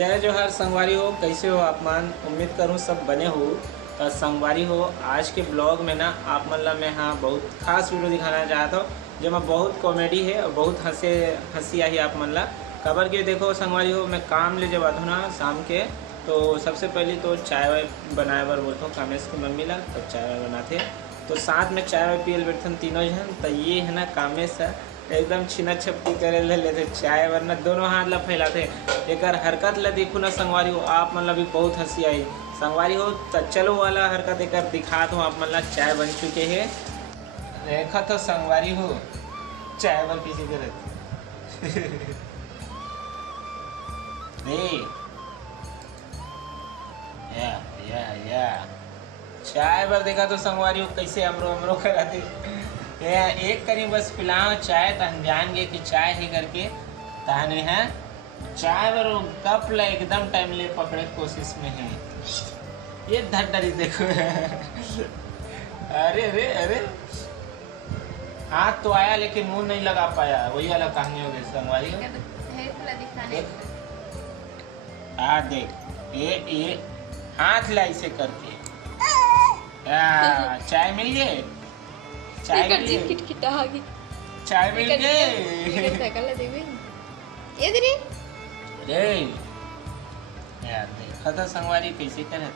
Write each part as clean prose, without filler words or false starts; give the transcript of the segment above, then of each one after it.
जय जोहार संगवारी हो, कैसे हो आप मन? उम्मीद करूँ सब बने हो। तो संगवारी हो, आज के ब्लॉग में ना आप मतलब मैं बहुत खास वीडियो दिखाना चाहता हूँ जो मैं बहुत कॉमेडी है और बहुत हंसी आई आप मन ला खबर के। देखो संगवारी हो, मैं काम ले जब आधो ना शाम के, तो सबसे पहले तो चाय वाय बनाए बर बोलता हूँ कामेश की मम्मी ला, तो चाय वाय बनाते तो साथ में चाय वाय पियल बैठन तीनों जन। तो ये है ना कामेश है एकदम छीना छपटी करे ले लेते चाय, वरना दोनों हाथ ला फैलाते। एक हरकत ला देखो ना संगवारी हो, आप मतलब भी बहुत हंसी आई संगवारी हो। तो चलो वाला हरकत एक दिखा दूँ आप मतलब। चाय बन चुके हैं, देखा तो संगवारी हो चाय बर किसी करे या चाय बर देखा तो संगवारी हो कैसे अमरो कराते। एक करी बस पिलाओ चाय, तहन जान गए कि चाय ही करके तहन है चाय बर कप ला एकदम टाइम ले पकड़े कोशिश में है। ये धड़धड़ी देखो अरे अरे अरे हाथ तो आया लेकिन मुंह नहीं लगा पाया, वही वाला कहानी हो गई संगवारी। देख ये हाथ ला इसे करके चाय मिल गए, चाय मिल गई, चाय मिल गई। यार देखा था संगवारी कैसे करे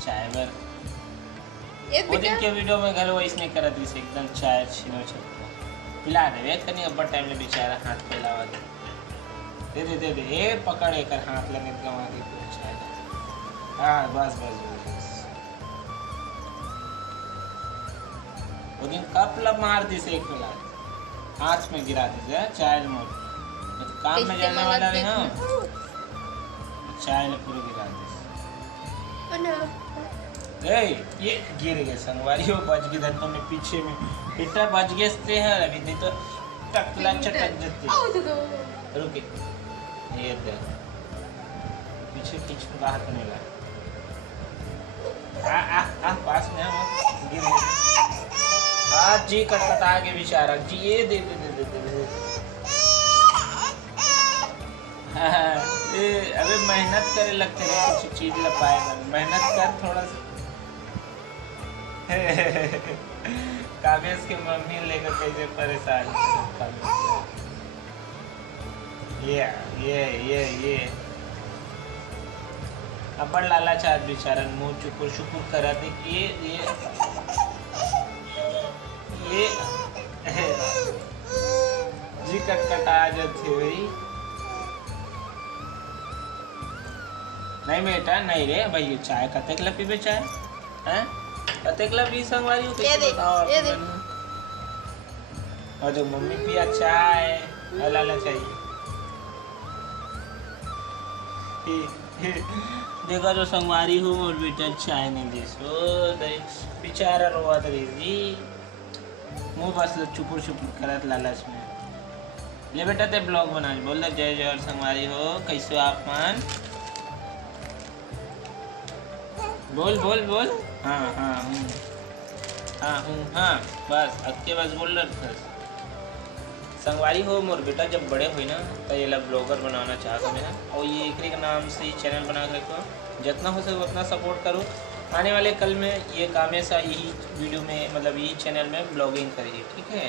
चाय बर। वो दिन के वीडियो में घर वैसे नहीं करत इसे एकदम चाय छीनो छपको पिला दे तनी अब्बा टाइम ले बेचारा हाथ फैलावा दे दे ए पकड़ एकर हाथ लगे गवा दे पूरा चाय। हाँ बस बस बस वो दिन कप लब मार दी से एक पिला हाथ में गिरा दे चाय मोड़ तो काम में जाने वाला नहीं ना, चाय ले पूरे गिरा दे। ये गिर गए संगवारी हो, बच गए धरतों में पीछे में बेटा बच गए हैं अभी, नहीं तो टकला चटक जाते। रुके ये देख पीछे पीछे बाहर करने लगा। पास में गिर गए आज जी कटकटा के बेचारा जी। ये दे दे दे दे दे, दे। अबे मेहनत करे लगते रहे कुछ चीज ला पाए, मेहनत कर थोड़ा सा। कागज की मम्मी लेकर कैसे परेशान ये अपन लाला चार बेचारन मुँह चुकुर शुकुर करा दे। ये जी कटकटा जाते भाई। नहीं बेटा नहीं रे भाई, ये चाय कतेक ला पीबे चाय हैं? कतेक ला पी संगवारी हो कैसे बताओ आप? और जो मम्मी पिया चाय लाला चाहिए देखा जो संगवारी हो और बेटा चाय नहीं दे सो बेचारा रोआ जी मुँह बस चुपुर चुपुर करत लालच में। ले बेटा ते ब्लॉग बना बोल दे जय जय संगवारी हो कैसे आप मन? बोल बोल बोल हाँ हाँ हाँ बस अक्के बस बोल रहा संगवारी हो। मोर बेटा जब बड़े हुए ना तो ये ब्लॉगर बनाना चाहता मैं, और ये एक के नाम से ही चैनल बना कर रखो। जितना हो सके उतना सपोर्ट करो। आने वाले कल में ये कामेशा यही वीडियो में मतलब यही चैनल में ब्लॉगिंग करेगी, ठीक है।